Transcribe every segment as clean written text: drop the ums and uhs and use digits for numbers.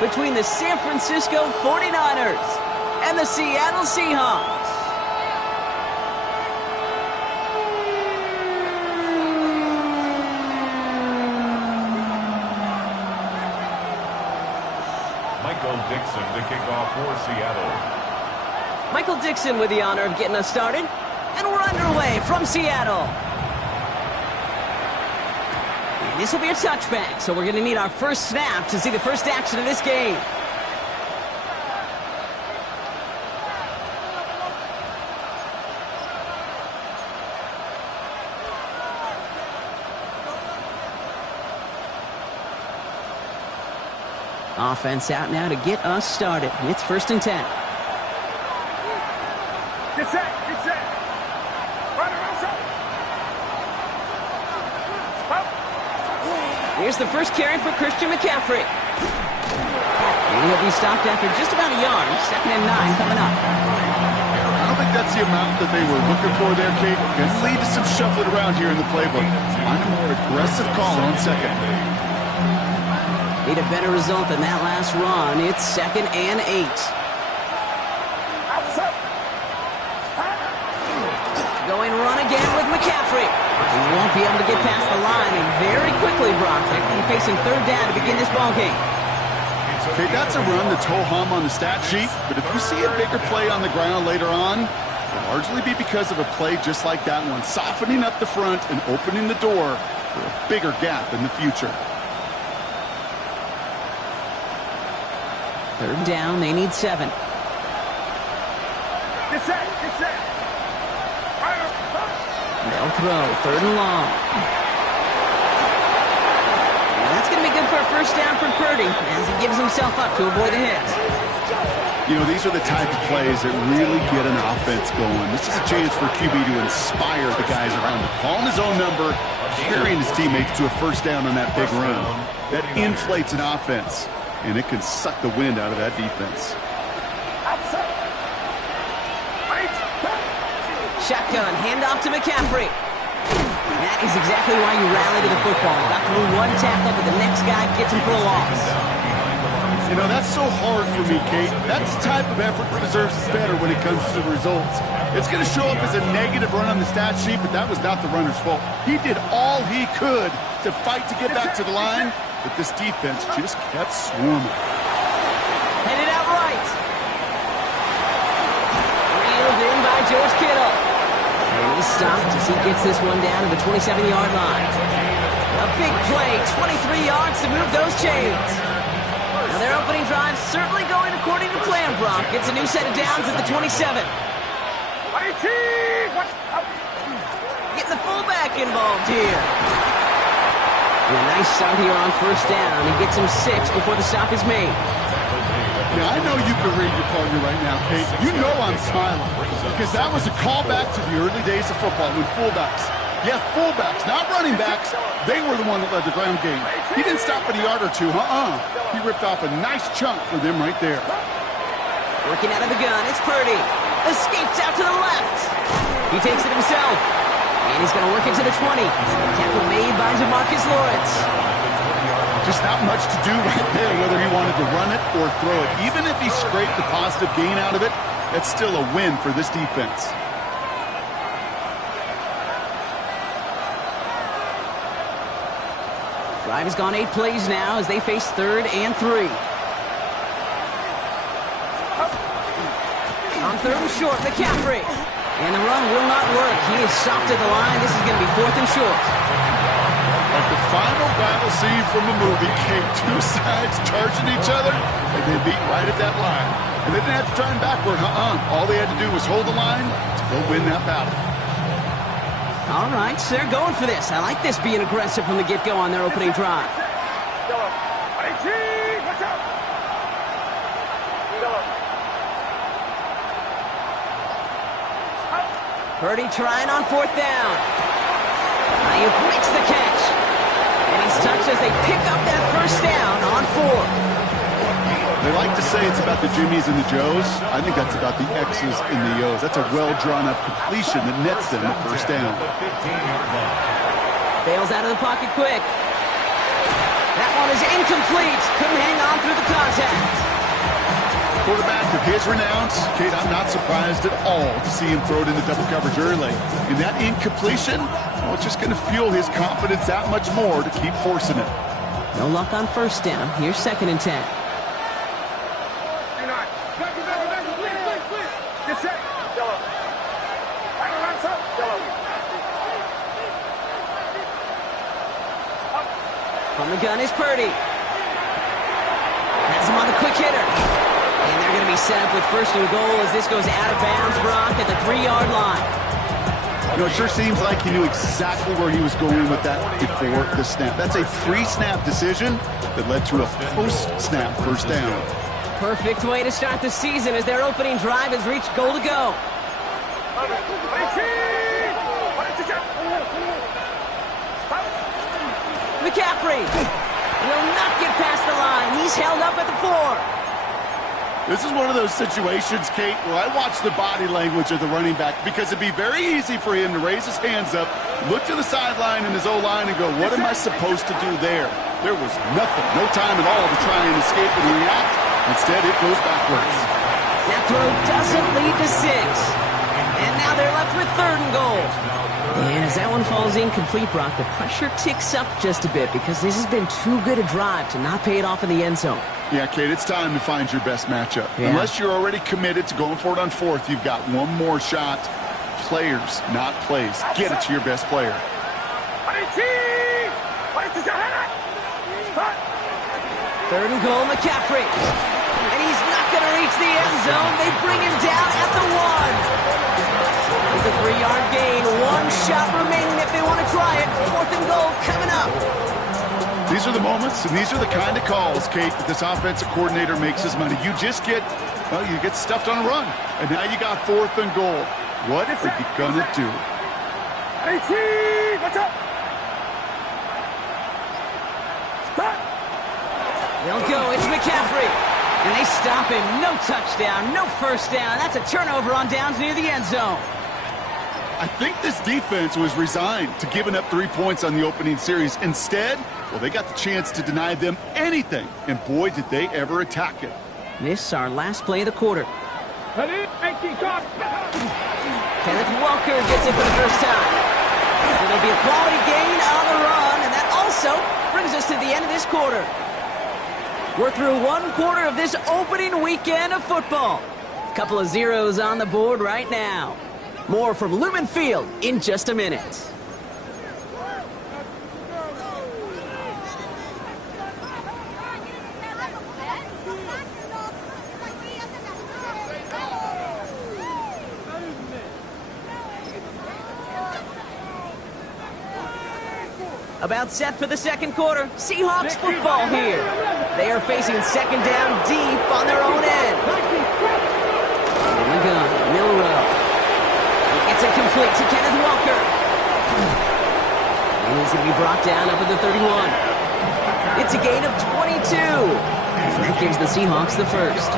between the San Francisco 49ers and the Seattle Seahawks. Michael Dixon to kick off for Seattle. Michael Dixon with the honor of getting us started. And we're underway from Seattle. And this will be a touchback, so we're going to need our first snap to see the first action of this game. Offense out now to get us started. It's 1st and 10. Get set, get set. Here's the first carry for Christian McCaffrey. And he'll be stopped after just about a yard. 2nd and 9 coming up. I don't think that's the amount that they were looking for there, Kate. Can lead to some shuffling around here in the playbook. Find a more aggressive call on 2nd. Need a better result than that last run. It's 2nd and 8. Going run again with McCaffrey. He won't be able to get past the line, and very quickly, Brock, they're going to be facing 3rd down to begin this ballgame. Okay, that's a run that's ho-hum on the stat sheet, but if you see a bigger play on the ground later on, it'll largely be because of a play just like that one, softening up the front and opening the door for a bigger gap in the future. 3rd down, they need 7. Get set, get set. They'll throw 3rd and long. Now that's going to be good for a first down for Purdy as he gives himself up to avoid the hits. You know, these are the type of plays that really get an offense going. This is a chance for QB to inspire the guys around him. Calling his own number, carrying his teammates to a first down on that big run. That inflates an offense, and it can suck the wind out of that defense. Shotgun, handoff to McCaffrey. That is exactly why you rally to the football. Got through one tackle, but the next guy gets him for a loss. You know, that's so hard for me, Kate. That's the type of effort that deserves better when it comes to the results. It's going to show up as a negative run on the stat sheet, but that was not the runner's fault. He did all he could to fight to get back to the line, but this defense just kept swarming. Headed out right. Reeled in by George Kittle. And he's stopped as he gets this one down to the 27-yard line. A big play, 23 yards to move those chains. Now their opening drive certainly going according to plan, Brock. It's a new set of downs at the 27. Getting the fullback involved here. And a nice start here on 1st down. He gets him 6 before the stop is made. Yeah, I know you can read your partner right now, Kate. You know I'm smiling because that was a callback to the early days of football when fullbacks, fullbacks, not running backs, they were the one that led the ground game. He didn't stop at a yard or two, He ripped off a nice chunk for them right there. Working out of the gun, it's Purdy. Escapes out to the left. He takes it himself. And he's going to work it to the 20. Tackle made by Demarcus Lawrence. Just not much to do right there, whether he wanted to run it or throw it. Even if he scraped a positive gain out of it, that's still a win for this defense. Drive has gone 8 plays now as they face 3rd and 3. On 3rd and short, McCaffrey. And the run will not work. He is soft at the line. This is going to be 4th and short. Like the final battle scene from a movie, Kate, 2 sides charging each other, and they beat right at that line. And they didn't have to turn backward, All they had to do was hold the line to go win that battle. All right, so they're going for this. I like this being aggressive from the get-go on their opening drive. Purdy trying on 4th down. Ayuk makes the catch. And he's touched as they pick up that first down on 4th. They like to say it's about the Jimmies and the Joes. I think that's about the X's and the O's. That's a well-drawn-up completion that nets them the first down. Bails out of the pocket quick. That one is incomplete. Couldn't hang on through the contact. Quarterback of his renown, Kate, I'm not surprised at all to see him throw it into double coverage early. And that incompletion, well, it's just going to fuel his confidence that much more to keep forcing it. No luck on first down. Here's 2nd and 10. Get set. Yellow. Yellow. From the gun is Purdy. Has him on the quick hitter. And they're going to be set up with 1st and goal as this goes out of bounds, Brock, at the 3-yard line. You know, it sure seems like he knew exactly where he was going with that before the snap. That's a pre-snap decision that led to a post-snap first down. Perfect way to start the season as their opening drive has reached goal to go. McCaffrey will not get past the line. He's held up at the 4. This is one of those situations, Kate, where I watch the body language of the running back because it'd be very easy for him to raise his hands up, look to the sideline in his O-line and go, what am I supposed to do there? There was nothing, no time at all to try and escape and react. Instead, it goes backwards. That throw doesn't lead to 6. And now they're left with 3rd and goal. And as that one falls incomplete, Brock, the pressure ticks up just a bit because this has been too good a drive to not pay it off in the end zone. Yeah, Kate, it's time to find your best matchup. Yeah. Unless you're already committed to going for it on 4th, you've got one more shot. Players, not plays. Get it to your best player. 3rd and goal, McCaffrey. And he's not going to reach the end zone. They bring him down at the 1. It's a 3-yard gain. 1 shot remaining if they want to try it. 4th and goal coming up. These are the moments, and these are the kind of calls, Kate, that this offensive coordinator makes his money. You just get, well, you get stuffed on a run. And now you got 4th and goal. What are you going to do? What's up? They'll go. It's McCaffrey. And they stop him. No touchdown. No first down. That's a turnover on downs near the end zone. I think this defense was resigned to giving up 3 points on the opening series. Instead, well, they got the chance to deny them anything. And boy, did they ever attack it. This our last play of the quarter. Kenneth Walker gets it for the first time. It'll be a quality gain on the run, and that also brings us to the end of this quarter. We're through 1 quarter of this opening weekend of football. Couple of zeros on the board right now. More from Lumen Field in just a minute. About set for the second quarter. Seahawks football here. They are facing 2nd down deep on their own end. On the gun, Milroe. It's incomplete to Kenneth Walker. And he's going to be brought down up at the 31. It's a gain of 22. And that gives the Seahawks the first.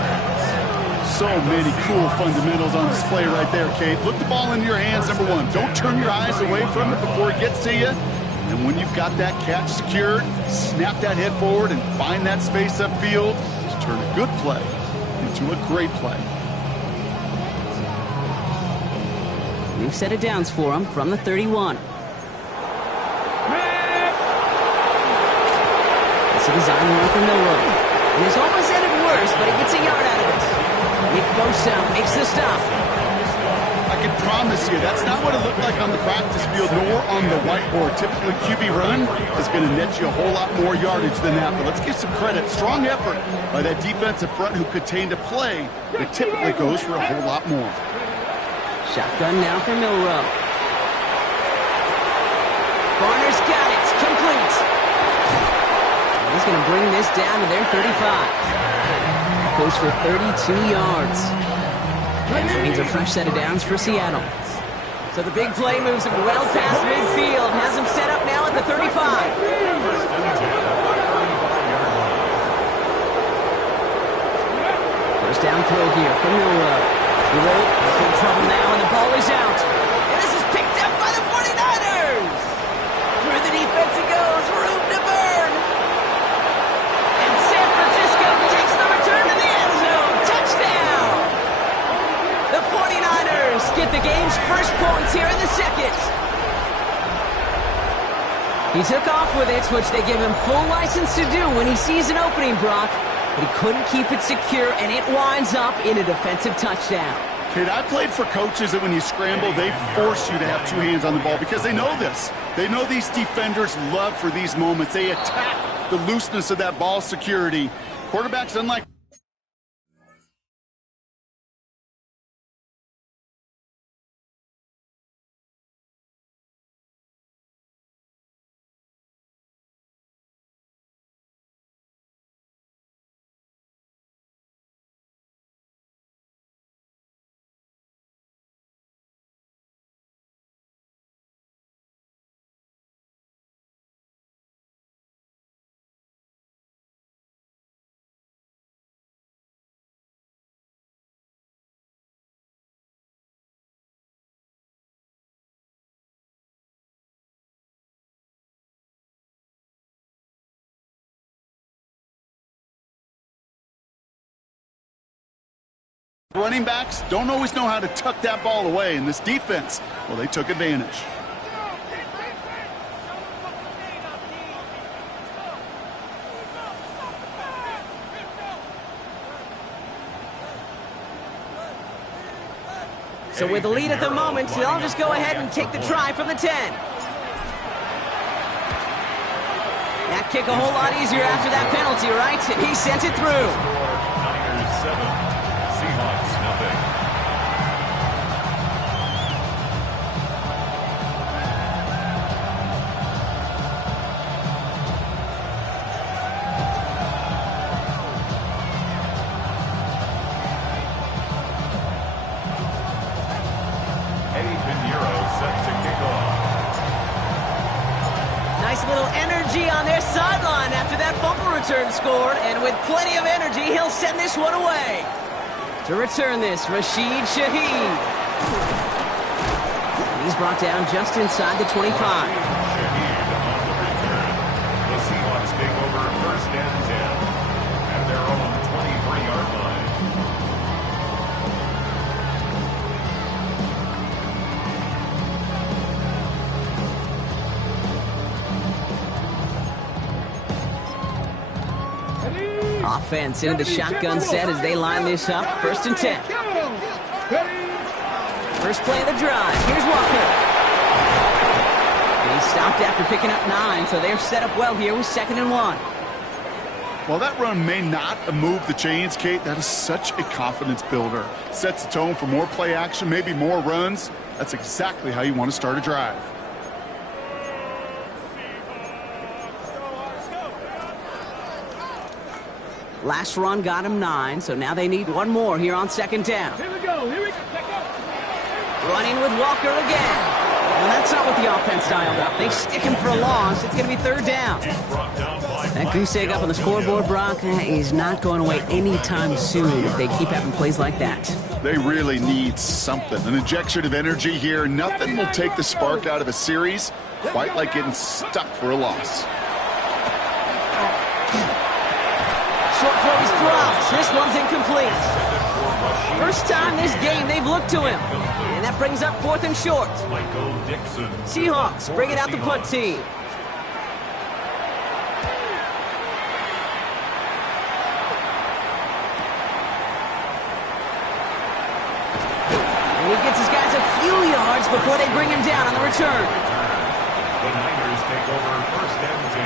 So many cool fundamentals on display right there, Kate. Look the ball into your hands, number 1. Don't turn your eyes away from it before it gets to you. And when you've got that catch secured, snap that head forward and find that space upfield to turn a good play into a great play. We've set it downs for him from the 31. It's a design run from Milroe. And it's almost ended worse, but he gets a yard out of it. Nick Bosa makes the stop. I can promise you that's not what it looked like on the practice field nor on the whiteboard. Typically, QB run is going to net you a whole lot more yardage than that. But let's give some credit. Strong effort by that defensive front who contained a play that typically goes for a whole lot more. Shotgun now for Milroe. Barner's got it. It's complete. He's going to bring this down to their 35. Goes for 32 yards. And that means a fresh set of downs for Seattle. So the big play moves him well past midfield. Has him set up now at the 35. First down throw here from Milroe. In trouble now, and the ball is out. And this is picked up by the 49ers. Through the defense he goes. Room to burn. He took off with it, which they give him full license to do when he sees an opening, Brock. But he couldn't keep it secure, and it winds up in a defensive touchdown. Kid, I played for coaches that when you scramble, they force you to have two hands on the ball because they know this. They know these defenders love for these moments. They attack the looseness of that ball security. Quarterbacks, unlike... Running backs don't always know how to tuck that ball away, and this defense, well, they took advantage. So with the lead at the moment, they'll just go ahead and take the try from the 10. That kick a whole lot easier after that penalty, right? And he sent it through. Niners 7. Seahawks, nothing. Eddie Pinheiro set to kick off. Nice little energy on their sideline after that fumble return scored. And with plenty of energy, he'll send this one away. To return this, Rashid Shaheed. And he's brought down just inside the 25. Shaheed on the return. The Seahawks take over first and 10 at their own 23-yard line. Offense into the shotgun set as they line this up. First and 10. First play of the drive. Here's Walker. And he stopped after picking up 9, so they're set up well here with 2nd and 1. While that run may not move the chains, Kate, that is such a confidence builder. Sets the tone for more play action, maybe more runs. That's exactly how you want to start a drive. Last run got him 9, so now they need one more here on 2nd down. Here we go. Running with Walker again. Well, that's not what the offense dialed up. They stick him for a loss. It's going to be 3rd down. That goose egg up on the scoreboard, Brock, is not going away anytime soon if they keep having plays like that. They really need something. An injection of energy here. Nothing will take the spark out of a series quite like getting stuck for a loss. Short throw is dropped. This one's incomplete. First time this game they've looked to him. And that brings up 4th and short. Michael Dixon. Seahawks bring it out the punt team. And he gets his guys a few yards before they bring him down on the return. The Niners take over first and 10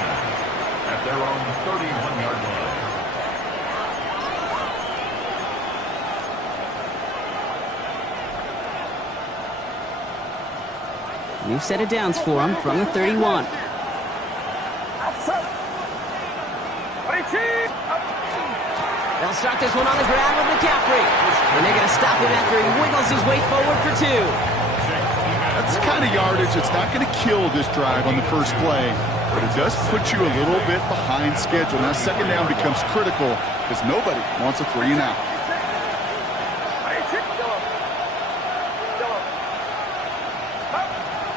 at their own 31-yard line. New set of downs for him from the 31. They'll start this one on the ground with McCaffrey. And they're going to stop him after he wiggles his way forward for 2. That's the kind of yardage that's not going to kill this drive on the first play, but it does put you a little bit behind schedule. Now 2nd down becomes critical because nobody wants a 3 and out.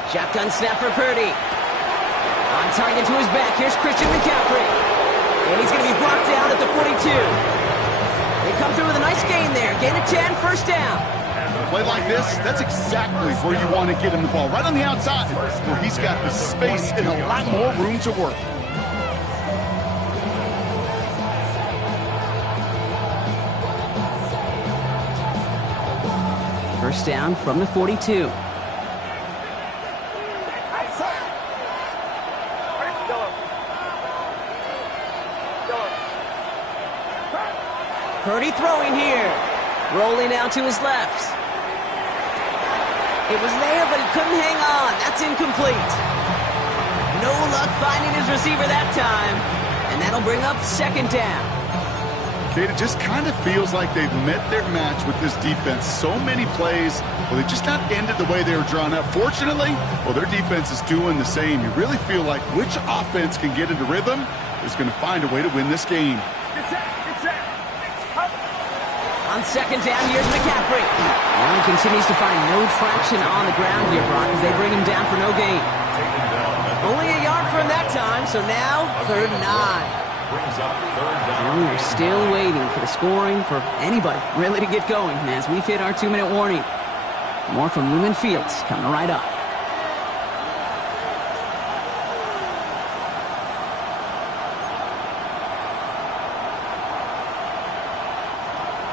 Shotgun snap for Purdy. On target to his back. Here's Christian McCaffrey. And he's going to be brought down at the 42. They come through with a nice gain there. Gain of 10, first down. And the play like this, that's exactly where you want to get him the ball. Right on the outside, where he's got the space and a lot more room to work. First down from the 42. Purdy throwing here. Rolling out to his left. It was there, but he couldn't hang on. That's incomplete. No luck finding his receiver that time. And that'll bring up second down. Kate, it just kind of feels like they've met their match with this defense. So many plays, well, they just not ended the way they were drawn up. Fortunately, well, their defense is doing the same. You really feel like which offense can get into rhythm is going to find a way to win this game. On second down, here's McCaffrey. Well, he continues to find no traction on the ground here, Brock, as they bring him down for no gain. Only a yard from that time, so now 3rd and 9. And we're still waiting for the scoring for anybody really to get going as we've hit our 2-minute warning. More from Lumen Fields coming right up.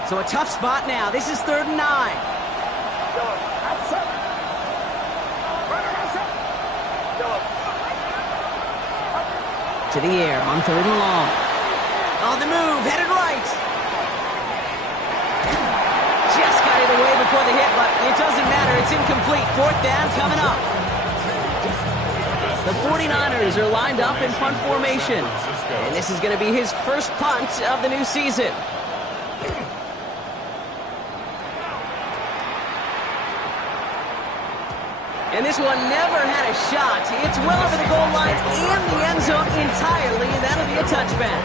So a tough spot now. This is 3rd and 9. To the air on 3rd and long. On the move, headed right. Just got it away before the hit, but it doesn't matter. It's incomplete. 4th down coming up. The 49ers are lined up in punt formation. And this is going to be his first punt of the new season. And this one never had a shot. It's well over the goal line and the end zone entirely. That'll be a touchback.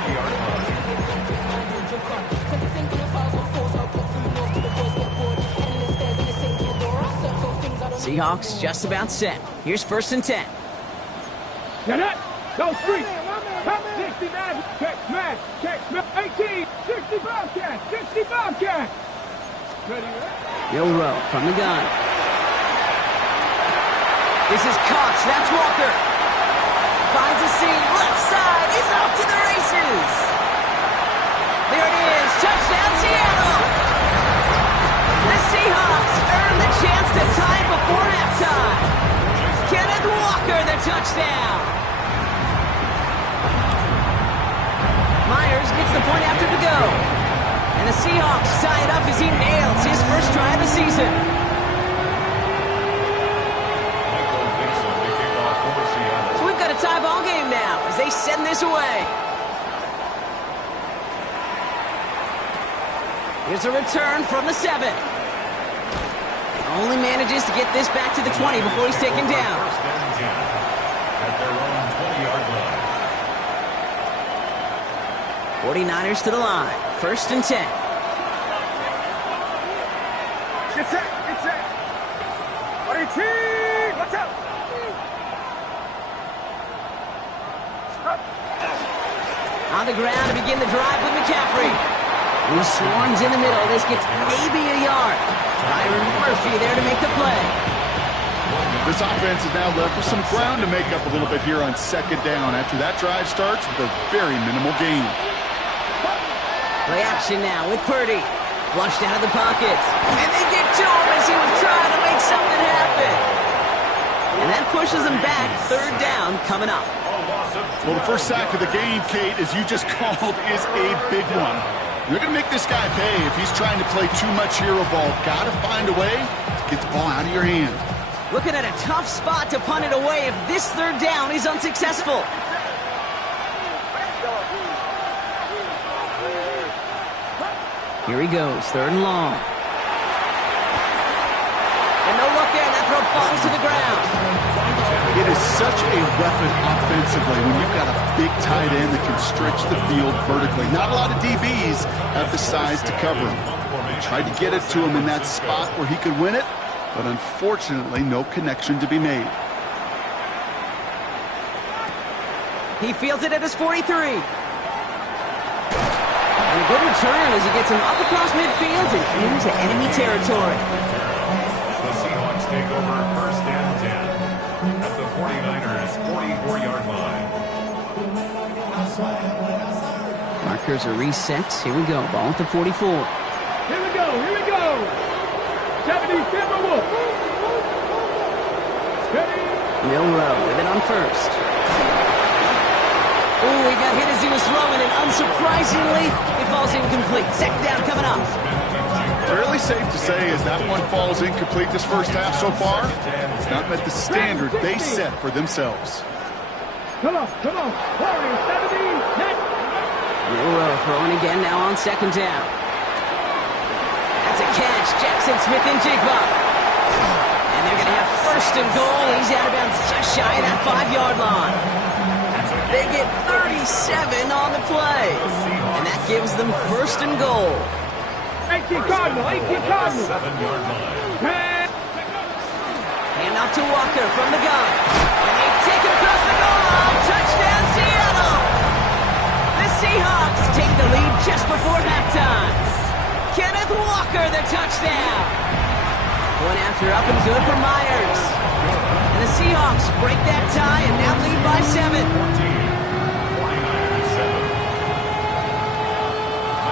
Seahawks just about set. Here's 1st and 10. Go street. 69. Check smash. Check smash. 18. 60 Bobcat. 60 Bobcat. Bill Rowe from the gun. This is Cox, that's Walker. Finds a seam, left side, he's off to the races. There it is, touchdown Seattle. The Seahawks earn the chance to tie before halftime. Kenneth Walker, the touchdown. Myers gets the point after to go. And the Seahawks tie it up as he nails his first try of the season. Got a tie ball game now as they send this away. Here's a return from the 7. Only manages to get this back to the 20 before he's taken down. At their own 20-yard line. 49ers to the line. 1st and 10. Get set. Get set. 18. Watch out. On the ground to begin the drive with McCaffrey. He swarms in the middle. This gets maybe a yard. Byron Murphy there to make the play. This offense is now left with some ground to make up a little bit here on 2nd down after that drive starts with a very minimal gain. Play action now with Purdy. Flushed out of the pocket. And they get to him as he was trying to make something happen. And that pushes him back. 3rd down coming up. Well, the first sack of the game, Kate, as you just called, is a big one. You're going to make this guy pay if he's trying to play too much hero ball. Got to find a way to get the ball out of your hand. Looking at a tough spot to punt it away if this 3rd down is unsuccessful. Here he goes, 3rd and long. And no look there, that throw falls to the ground. It is such a weapon offensively when you've got a big tight end that can stretch the field vertically. Not a lot of DBs have the size to cover him. They tried to get it to him in that spot where he could win it, but unfortunately no connection to be made. He fields it at his 43. And a good return as he gets him up across midfield and into enemy territory. The Seahawks take over first and 10 at the 49ers' 44-yard line. Markers are reset. Here we go. Ball at the 44. Here we go. 70 Timberwolves. Steady. Milrow with it on first. Oh, he got hit as he was throwing, and unsurprisingly, it falls incomplete. Second down coming up. Fairly safe to say as that one falls incomplete this first half so far, it's not met the standard they set for themselves. Come on. Warriors, 70. Next. Milrow throwing again now on second down. That's a catch. Jackson Smith and Jigba. And they're going to have first and goal. He's out of bounds just shy of that 5-yard line. They get 37 on the play. And that gives them first and goal. 18 Cardinal. 7-yard line. Hand off to Walker from the gun. And they take it across the goal line. Touchdown, Seattle! The Seahawks take the lead just before halftime. Kenneth Walker, the touchdown. One after up and good for Myers. And the Seahawks break that tie and now lead by 7.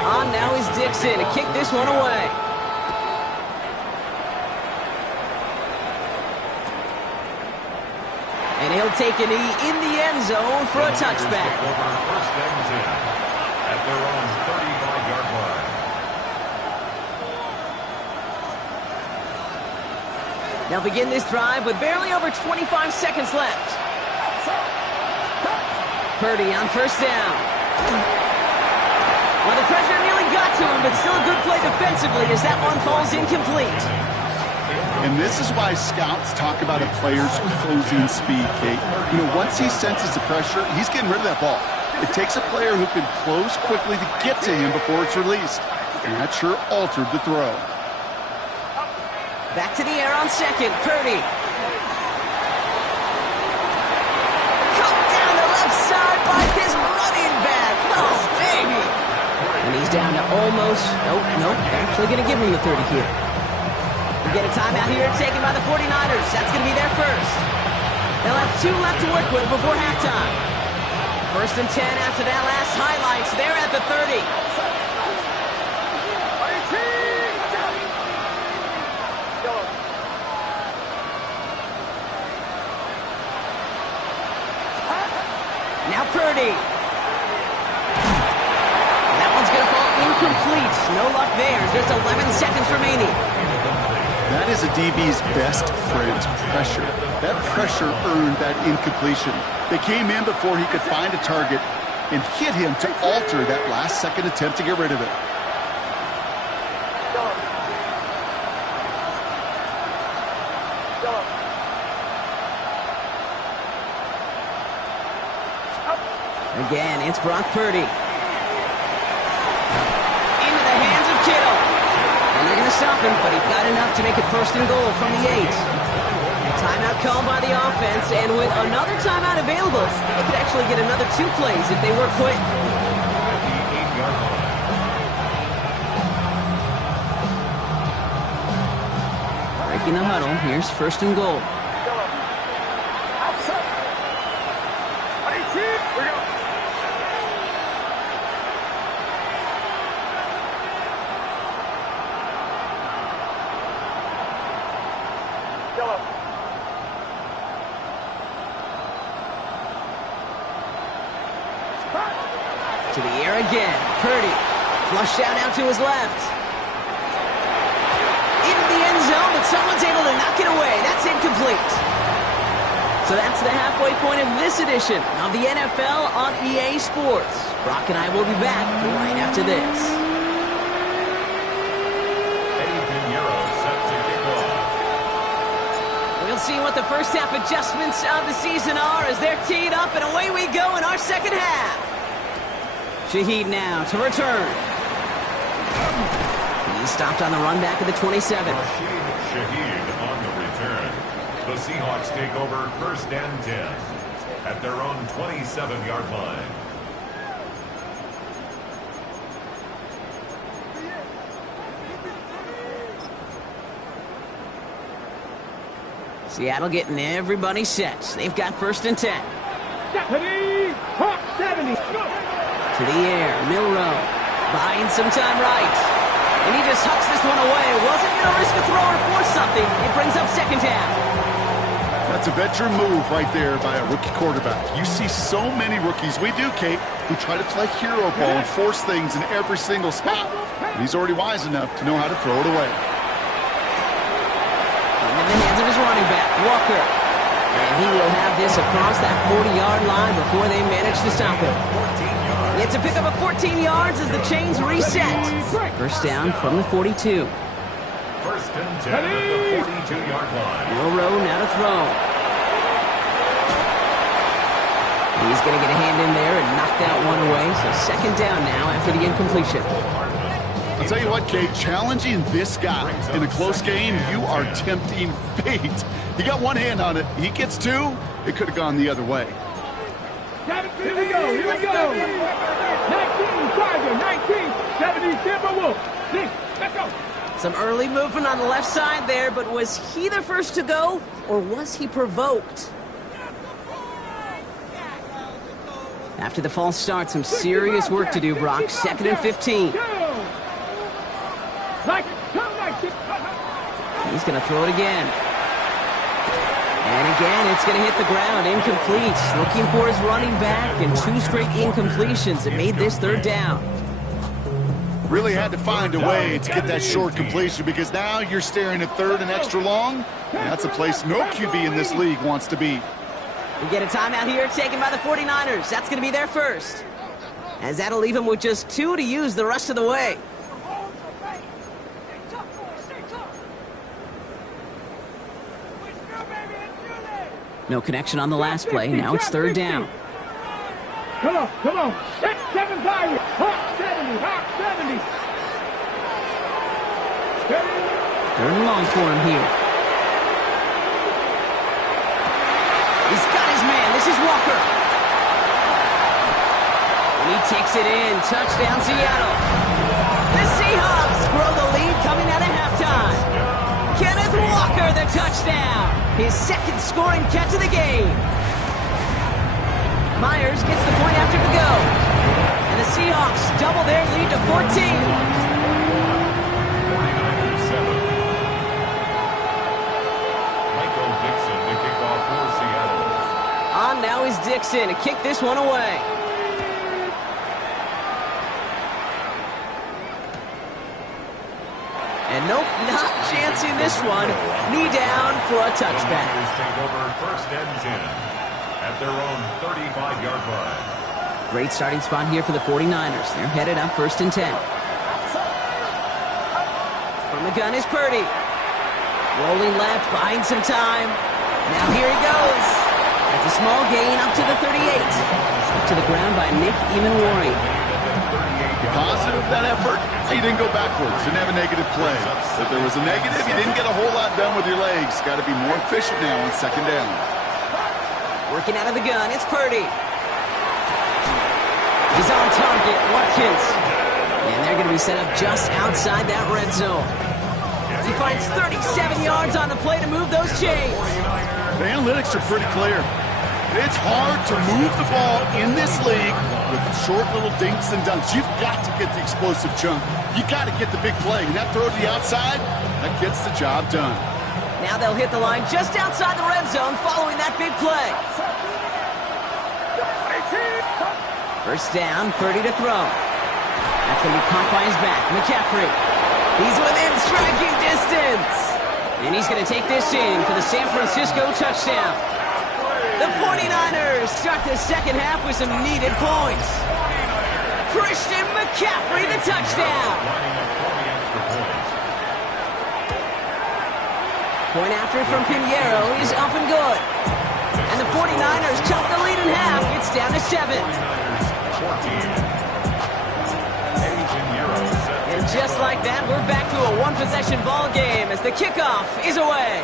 On now is Dixon to kick this one away. And he'll take a knee in the end zone for a touchback. Over first and 10 at their own 35-yard line. They'll begin this drive with barely over 25 seconds left. Purdy on first down. Well, the pressure nearly got to him, but still a good play defensively as that one falls incomplete. And this is why scouts talk about a player's closing speed, Kate. You know, once he senses the pressure, he's getting rid of that ball. It takes a player who can close quickly to get to him before it's released. And that sure altered the throw. Back to the air on second. Purdy. Cut down the left side by his running back. Oh, baby. And he's down to almost, nope, actually going to give him the 30 here. We get a timeout here taken by the 49ers. That's going to be their first. They'll have 2 left to work with before halftime. First and 10 after that last highlights. They're at the 30. Now Purdy. That one's going to fall incomplete. No luck there. Just 11 seconds remaining. That is a DB's best friend, pressure. That pressure earned that incompletion. They came in before he could find a target and hit him to alter that last-second attempt to get rid of it. Again, it's Brock Purdy. Into the hands of Kittle. And they're going to stop him, but he got enough to make it first and goal from the 8. Timeout called by the offense, and with another timeout available, they could actually get another 2 plays if they were quick. Breaking the huddle, here's first and goal. To the air again. Purdy. Flushed out to his left. Into the end zone, but someone's able to knock it away. That's incomplete. So that's the halfway point of this edition of the NFL on EA Sports. Brock and I will be back right after this. We'll see what the first half adjustments of the season are as they're teed up, and away we go in our second half. Shaheed now to return. He's stopped on the run back of the 27. Shaheed on the return. The Seahawks take over first and 10 at their own 27-yard line. Seattle getting everybody set. They've got 1st and 10. 70, Hawk 70, go! To the air, Milroe buying some time right. And he just hucks this one away. Wasn't going to risk a throw or force something. It brings up 2nd down. That's a veteran move right there by a rookie quarterback. You see so many rookies, we do, Kate, who try to play hero ball and force things in every single spot. But he's already wise enough to know how to throw it away. In the hands of his running back, Walker. And he will have this across that 40-yard line before they manage to stop him. It's a pickup of 14 yards as the chains reset. 1st down from the 42. 1st and 10 at the 42-yard line. Milroe now to throw. He's going to get a hand in there and knock that one away. So 2nd down now after the incompletion. I'll tell you what, Kate, challenging this guy in a close game, you are tempting fate. He got one hand on it. He gets 2. It could have gone the other way. Here we go, here we go! 19, Tiger, 19, 70, Timberwolves. 6, let's go! Some early movement on the left side there, but was he the first to go, or was he provoked? After the false start, some serious work to do, Brock. 2nd and 15. He's going to throw it again. And again, it's going to hit the ground. Incomplete. Looking for his running back, and 2 straight incompletions that made this 3rd down. Really had to find a way to get that short completion because now you're staring at 3rd and extra long. And that's a place no QB in this league wants to be. We get a timeout here taken by the 49ers. That's going to be their first. As that'll leave them with just 2 to use the rest of the way. No connection on the last play. Now it's 3rd down. Come on, come on. 7 Tigers. Hawk 70, Hawk 70. 3rd and long for him here. He's got his man. This is Walker. And he takes it in. Touchdown, Seattle. The Seahawks grow the lead coming out of halftime. Kenneth Walker, the touchdown. His 2nd scoring catch of the game. Myers gets the point after the go. And the Seahawks double their lead to 14. 49-7. Michael Dixon to kick off for Seattle. On now is Dixon to kick this one away. And nope, not chancing this one. Knee down for a touchback. Take over 1st and 10 at their own 35-yard line. Great starting spot here for the 49ers. They're headed up 1st and 10. From the gun is Purdy. Rolling left, buying some time. Now here he goes. It's a small gain up to the 38. To the ground by Nick Emanwari. Positive that effort, he didn't go backwards, didn't have a negative play. If there was a negative, you didn't get a whole lot done with your legs. Got to be more efficient now on 2nd down. Working out of the gun, it's Purdy. He's on target, Watkins. And they're going to be set up just outside that red zone. He finds 37 yards on the play to move those chains. The analytics are pretty clear. It's hard to move the ball in this league with short little dinks and dunks. You've got to get the explosive chunk. You got to get the big play. And that throw to the outside, that gets the job done. Now they'll hit the line just outside the red zone following that big play. 1st down, Purdy to throw. That's going to be caught by his back. McCaffrey. He's within striking distance. And he's going to take this in for the San Francisco touchdown. The 49ers start the 2nd half with some needed points. Christian McCaffrey, the touchdown. Point after from Pinheiro is up and good. And the 49ers cut the lead in half. It's down to 7. And just like that, we're back to a one-possession ball game as the kickoff is away.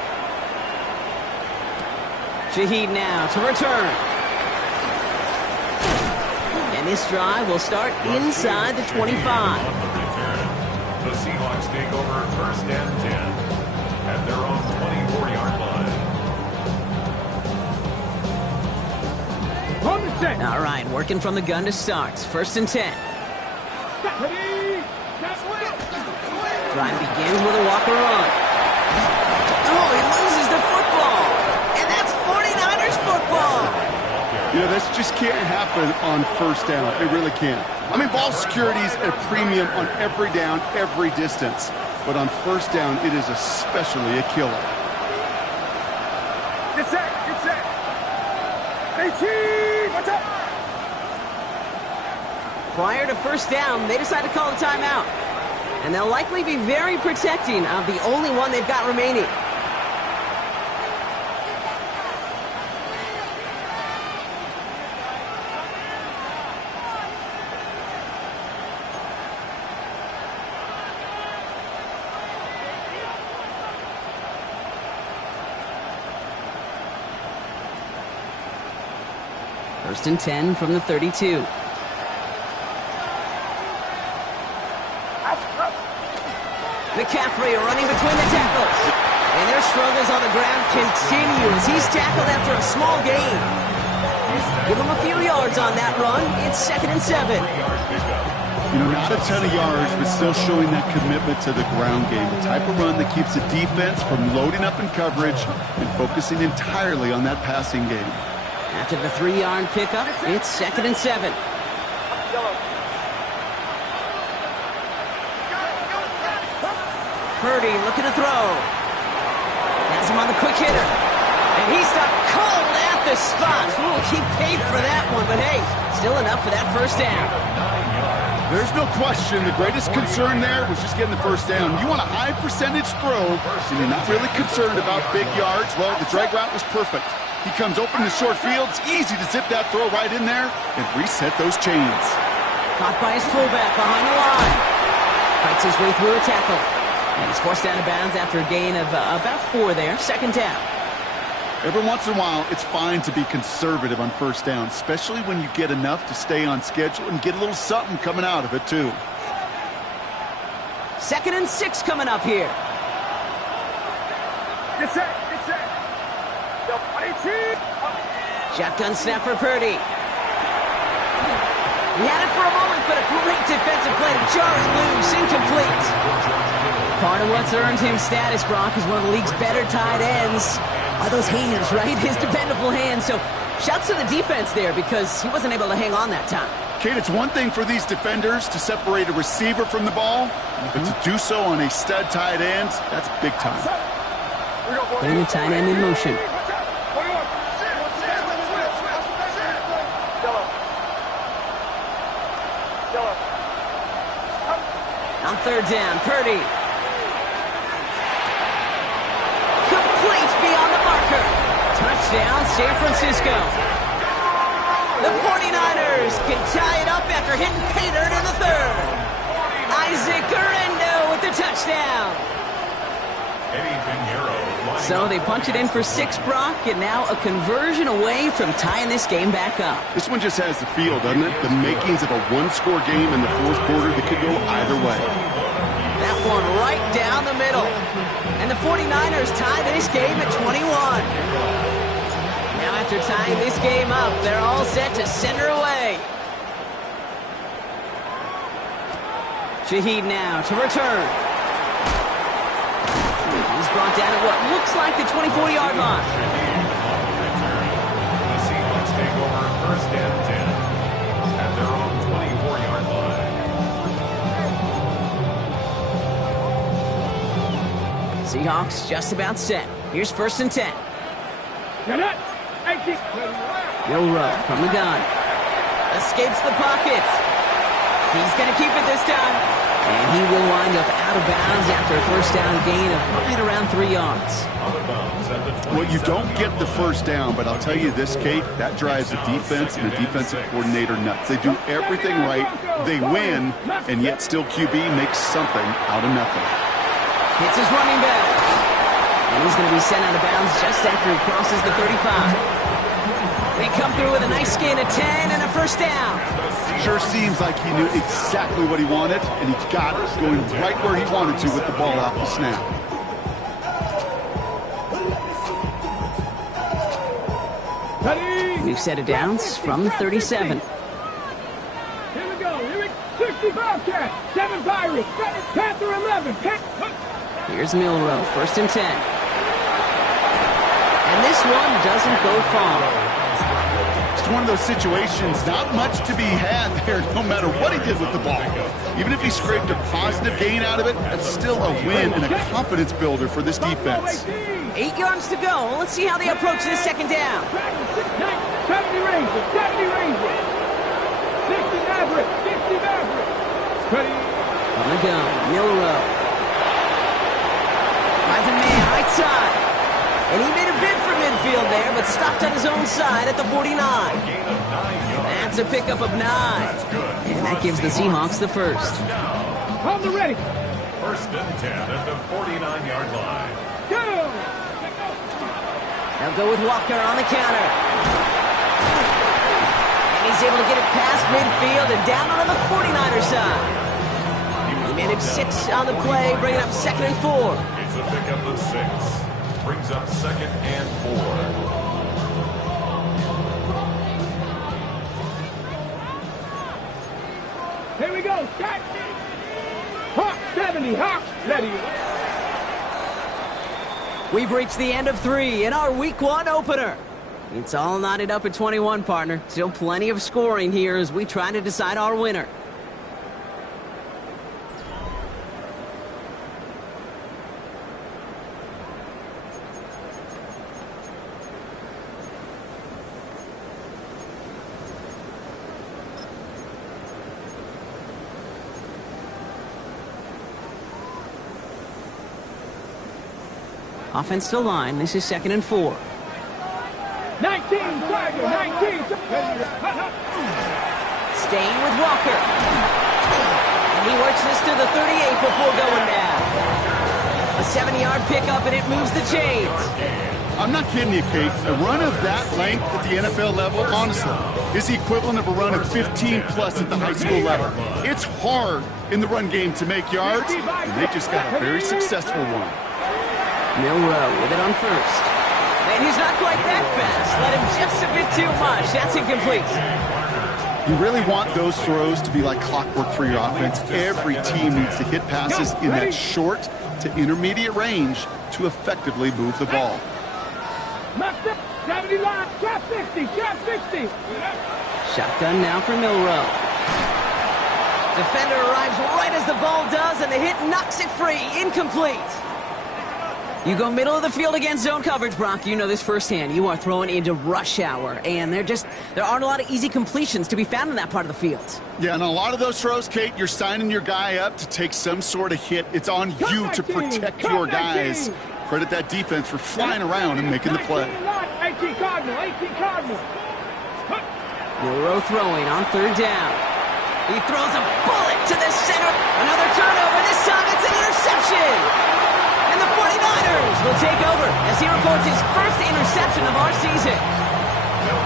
Shaheed now to return. And this drive will start inside the 25. The Seahawks take over 1st and 10 at their own 24-yard line. set. All right, working from the gun to start. 1st and 10. Ready, set, Drive begins with a walker run. Oh, he loses the football. And that's 49ers football. You know, this just can't happen on 1st down. It really can't. I mean, ball security's at a premium on every down, every distance. But on 1st down, it is especially a killer. Get set, get set. 18, what's up? Prior to 1st down, they decide to call a timeout. And they'll likely be very protecting of the only one they've got remaining. First and 10 from the 32. McCaffrey running between the tackles. And their struggles on the ground continue as he's tackled after a small gain. Give him a few yards on that run. It's 2nd and 7. You know, not a ton of yards, but still showing that commitment to the ground game. The type of run that keeps the defense from loading up in coverage and focusing entirely on that passing game. After the 3-yard pickup, it's 2nd and 7. Purdy looking to throw. Has him on the quick hitter. And he stopped cold at the spot. Ooh, he paid for that one, but hey, still enough for that 1st down. There's no question. The greatest concern there was just getting the 1st down. You want a high percentage throw, and you're not really concerned about big yards. Well, the drag route was perfect. He comes open in the short field. It's easy to zip that throw right in there and reset those chains. Caught by his fullback behind the line. Fights his way through a tackle. And he's forced out of bounds after a gain of about 4 there. 2nd down. Every once in a while, it's fine to be conservative on 1st down, especially when you get enough to stay on schedule and get a little something coming out of it, too. 2nd and 6 coming up here. Get set, get set. 18. Shotgun snap for Purdy. He had it for a moment, but a great defensive play to Jarvis loose, incomplete. Part of what's earned him status, Brock, is one of the league's better tight ends. Are those hands, right? His dependable hands. So shouts to the defense there because he wasn't able to hang on that time. Kate, it's one thing for these defenders to separate a receiver from the ball, but to do so on a stud tight end, that's big time. Putting the tight end in motion. On 3rd down, Purdy. Complete beyond the marker. Touchdown, San Francisco. The 49ers can tie it up after hitting pay dirt in the 3rd. Isaac Guerrero with the touchdown. So they punch it in for 6, Brock, and now a conversion away from tying this game back up. This one just has the feel, doesn't it? The makings of a one-score game in the 4th quarter that could go either way. That one right down the middle. And the 49ers tie this game at 21. Now after tying this game up, they're all set to send her away. Shaheed now to return. He's brought down at what looks like the 24-yard line. The Seahawks take over 1st and 10 at their own 24-yard line. Seahawks just about set. Here's 1st and 10. Joe Rowe from the gun. Escapes the pocket. He's going to keep it this time. And he will wind up out of bounds after a 1st down gain of right around 3 yards. Well, you don't get the 1st down, but I'll tell you this, Kate, that drives the defense and the defensive coordinator nuts. They do everything right. They win, and yet still QB makes something out of nothing. Hits his running back. And he's going to be sent out of bounds just after he crosses the 35. They come through with a nice gain of 10 and a 1st down. Sure seems like he knew exactly what he wanted, and he got it, going right where he wanted to with the ball off the snap. Ready? New set of downs from the 37. Here we go. Here we 65 Cats, 7 Pirates, Panther 11. Here's Milroe, 1st and 10. And this one doesn't go far. It's one of those situations, not much to be had there no matter what he did with the ball. Even if he scraped a positive gain out of it, that's still a win and a confidence builder for this defense. 8 yards to go. Let's see how they approach this 2nd down. 70 Rangers, 70 Rangers. 60 Mavericks, 60 Mavericks. Ready? On the go, Milroe. Finds a man, right side. And he made a bid for midfield there, but stopped on his own side at the 49. That's a pickup of 9. And that gives the Seahawks the first. On the ready. 1st and 10 at the 49-yard line. Go! They'll go with Walker on the counter. And he's able to get it past midfield and down on the 49er side. He managed 6 on the play, bringing up 2nd and 4. It's a pickup of 6. Brings up 2nd and 4. Here we go. Hawk 70. Hawk ready. We've reached the end of 3 in our Week 1 opener. It's all knotted up at 21, partner. Still plenty of scoring here as we try to decide our winner. Offense to line. This is 2nd and 4. 19, Tiger, 19. Staying with Walker. And he works this to the 38 before going down. A 70-yard pickup, and it moves the chains. I'm not kidding you, Kate. A run of that length at the NFL level, honestly, is the equivalent of a run of 15-plus at the high school level. It's hard in the run game to make yards, and they just got a very successful one. Milroe with it on 1st. And he's not quite that fast. Let him just a bit too much. That's incomplete. You really want those throws to be like clockwork for your offense. Every team needs to hit passes in that short to intermediate range to effectively move the ball. 70 line, trap 60, trap 60. Shotgun now for Milroe. Defender arrives right as the ball does, and the hit knocks it free. Incomplete. You go middle of the field against zone coverage, Brock. You know this firsthand. You are throwing into rush hour, and there aren't a lot of easy completions to be found in that part of the field. Yeah, and a lot of those throws, Kate, you're signing your guy up to take some sort of hit. It's on you to protect your guys. Credit that defense for flying around and making the play. 18 Cardinal, 18 Cardinal. Milroe throwing on 3rd down. He throws a bullet to the center. Another turnover. This time it's an interception. And the 49ers will take over as he records his first interception of our season.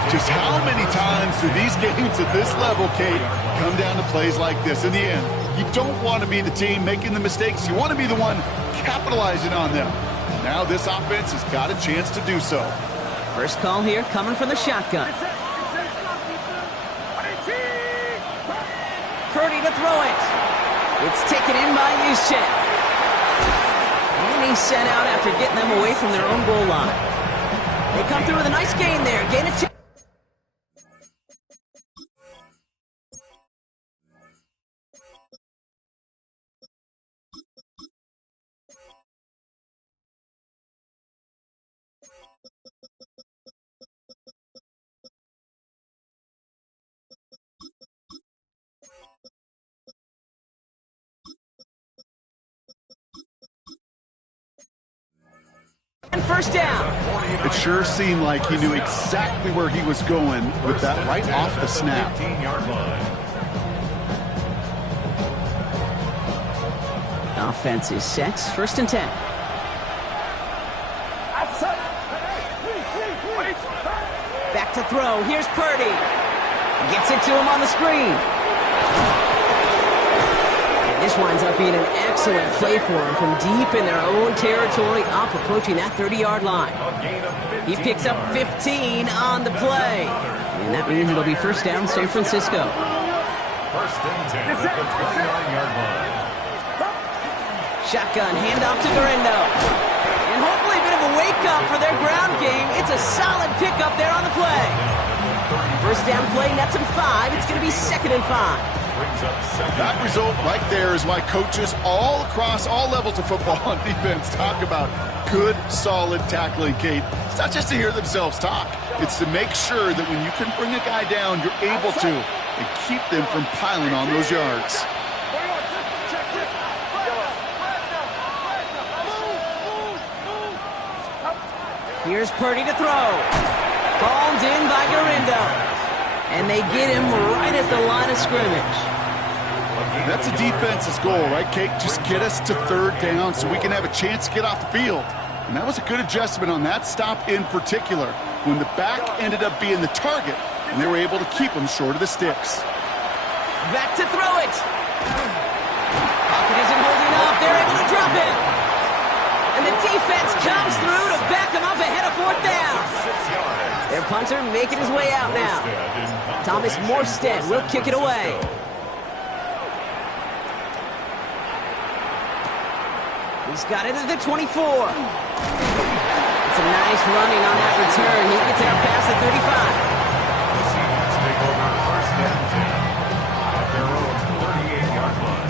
Just how many times do these games at this level, Kate, come down to plays like this? In the end, you don't want to be the team making the mistakes. You want to be the one capitalizing on them. Now this offense has got a chance to do so. First call here coming from the shotgun. Purdy to throw it. It's taken in by Juszczyk. And he's sent out after getting them away from their own goal line. They come through with a nice gain there. Gain it 2. And 1st down. It sure seemed like he knew exactly where he was going with that right off the snap. 15-yard line. Offense is set. 1st and 10. Back to throw. Here's Purdy. Gets it to him on the screen. And this winds up being an excellent play for them from deep in their own territory, up approaching that 30-yard line. He picks up 15 on the play. And that means it'll be first down San Francisco. First and 10 at the 29-yard line. Shotgun handoff to Garindo. And hopefully a bit of a wake-up for their ground game. It's a solid pickup there on the play. First down play, nets him 5. It's going to be 2nd and 5. That result right there is why coaches all across all levels of football and defense talk about good, solid tackling, Kate. It's not just to hear themselves talk. It's to make sure that when you can bring a guy down, you're able to and keep them from piling on those yards. Here's Purdy to throw. Balled in by Garindo. And they get him right at the line of scrimmage. That's a defense's goal, right, Kate? Just get us to 3rd down so we can have a chance to get off the field. And that was a good adjustment on that stop in particular, when the back ended up being the target, and they were able to keep him short of the sticks. Back to throw it. Pocket isn't holding up. They're able to drop it. And the defense comes through to back him up ahead of 4th down. Their punter making his way out now. Thomas Morstead will kick it away. He's got it at the 24. It's a nice running on that return. He gets out past the 35. The Seahawks take over first and 10 at their own 38-yard line.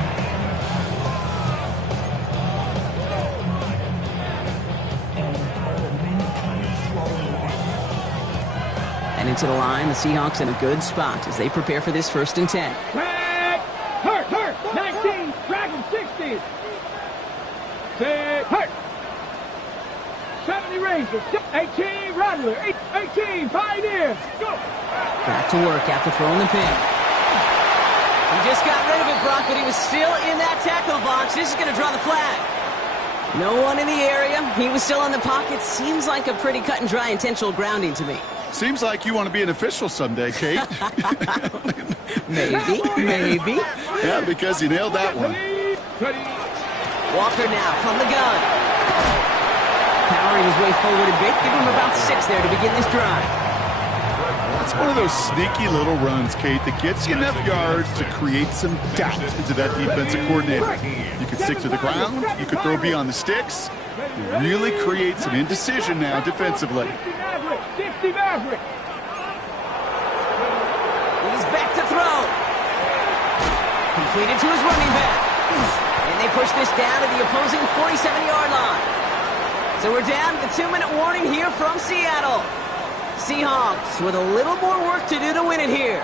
And into the line, the Seahawks in a good spot as they prepare for this 1st and 10. Hurt, 19, Dragon 60. Hurt. 70 Rangers, 18 Rattler, 18 Pioneers. Go. Back to work after throwing the pick. He just got rid of it, Brock, but he was still in that tackle box. This is going to draw the flag. No one in the area. He was still in the pocket. Seems like a pretty cut and dry intentional grounding to me. Seems like you want to be an official someday, Kate. Maybe. Yeah, because you nailed that one. Walker now from the gun. Powering his way forward a bit. Give him about 6 there to begin this drive. It's one of those sneaky little runs, Kate, that gets you enough yards to create some doubt into that defensive coordinator. You can stick to the ground. You could throw beyond the sticks. You really create some indecision now defensively. 60 Maverick. He's back to throw. Completed to his running back. And they push this down to the opposing 47-yard line. So we're down to the 2-minute warning here from Seattle. Seahawks with a little more work to do to win it here.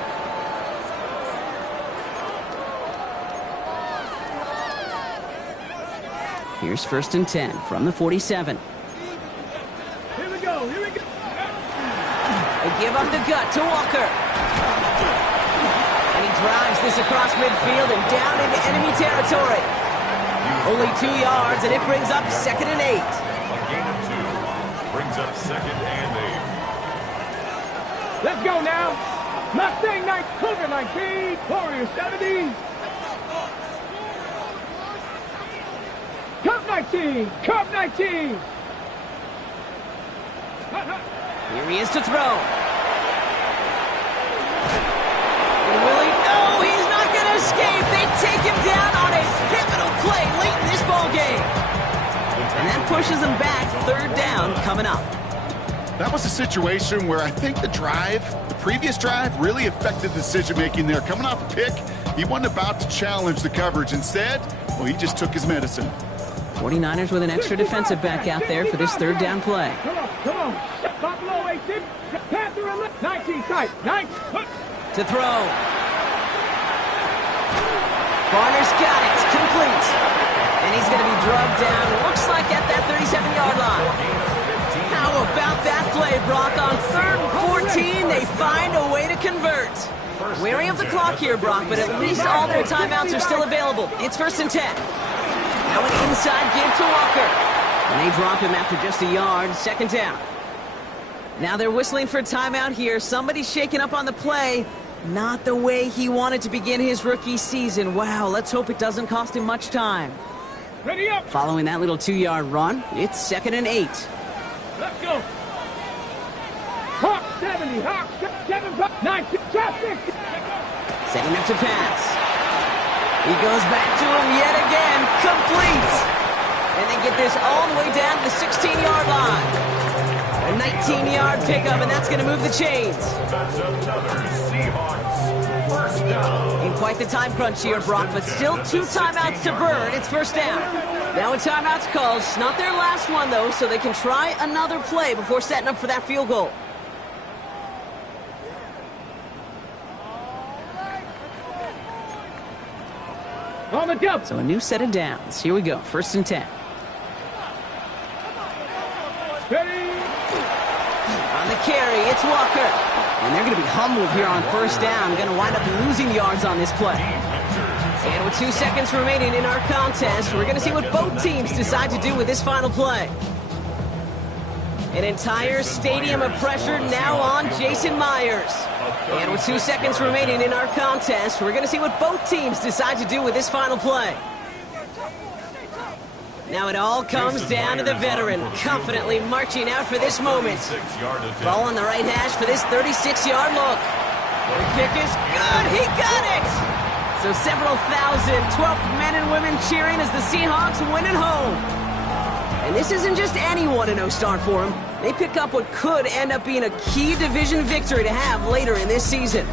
Here's 1st and 10 from the 47. Here we go. They give up the gut to Walker. And he drives this across midfield and down into enemy territory. Only 2 yards, and it brings up 2nd and 8. A gain of 2 brings up 2nd and 8. Let's go now. Mustang 9, Cougar 19, Warrior 70. Cub 19, Cub 19. Here he is to throw. And Willie, no, he's not going to escape. They take him down on a pivotal play late in this ball game. And that pushes them back. 3rd down coming up. That was a situation where I think the previous drive, really affected the decision-making there. Coming off a pick, he wasn't about to challenge the coverage. Instead, well, he just took his medicine. 49ers with an extra defensive back out there for this 3rd down play. Come on. Buffalo 18, Panther 19 tight, 9. To throw. Barner's got it. It's complete. And he's going to be drugged down. Looks like at that 37-yard line. How about that play, Brock? On 3rd and 14, they find a way to convert. Wary of the clock here, Brock, but at least all their timeouts are still available. It's 1st and 10. Now an inside give to Walker. And they drop him after just a yard. 2nd down. Now they're whistling for a timeout here. Somebody's shaking up on the play. Not the way he wanted to begin his rookie season. Wow, let's hope it doesn't cost him much time. Ready up. Following that little 2-yard run, it's 2nd and 8. Let's go. Hawk 70, Hawk 7, 19, 50. Setting up to pass. He goes back to him yet again. Complete. And they get this all the way down to the 16-yard line. A 19-yard pickup, and that's going to move the chains. That's another Seahawks first down. In quite the time crunch here, Brock, but still 2 timeouts to burn. It's first down. Now a timeout's called. It's not their last one, though, so they can try another play before setting up for that field goal. On the jump. So a new set of downs. Here we go. 1st and 10. Ready. On the carry, it's Walker. And they're going to be humbled here on 1st down. Going to wind up losing yards on this play. And with 2 seconds remaining in our contest, we're going to see what both teams decide to do with this final play. An entire stadium of pressure now on Jason Myers. And with 2 seconds remaining in our contest, we're going to see what both teams decide to do with this final play. Now it all comes down to the veteran, confidently marching out for this moment. Ball on the right hash for this 36-yard look. The kick is good. He got it! So several thousand 12th men and women cheering as the Seahawks win at home. And this isn't just any 1-0 start for them. They pick up what could end up being a key division victory to have later in this season.